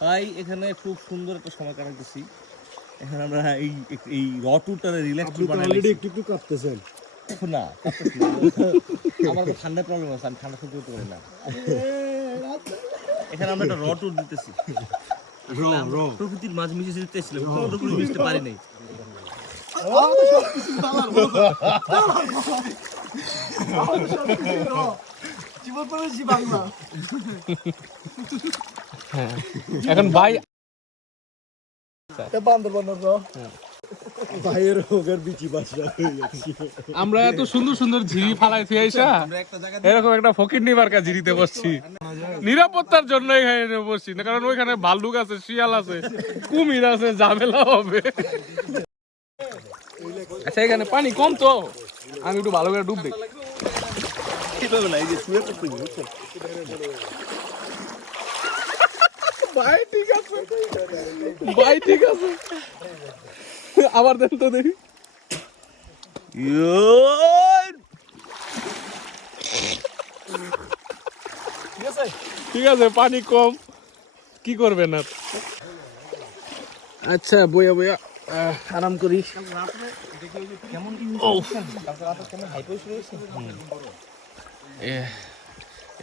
তাই এখানে খুব সুন্দর একটা সময় কাটাতেছি। এখানে আমরা এই রটুটা রিল্যাক্স অলরেডি একটু কাঁপতেছেন না, আমার তো ঠান্ডা প্রবলেম আছে, আমি ঠান্ডা সহ্য করতে পারি না। এখানে আমরা একটা রটুর দিতেছি, প্রকৃতির মাঝে মিশে যেতেছিলাম, পুরোপুরি মিশতে পারি নাই। এখন ভাই আমরা এত সুন্দর সুন্দর ঝিরি ফালাইছি আইসা এরকম একটা ফকির নিবারকা ঝিরিতে বসছি নিরাপত্তার জন্য এখানে বসছি না, কারণ ওইখানে ভাল্লুক আছে, শিয়াল আছে, কুমির আছে, ঝামেলা হবে। আচ্ছা এখানে পানি কম তো, আমি একটু ভালো করে ডুব দিই। ভাই ঠিক আছে, ভাই ঠিক আছে, আবার দেন তো দেখি। ঠিক আছে, পানি কম, কি করবেন আর। আচ্ছা বইয়া বইয়া আরাম করি।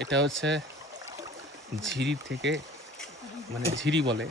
এটা হচ্ছে ঝিরি থেকে, মানে ঝিরি বলে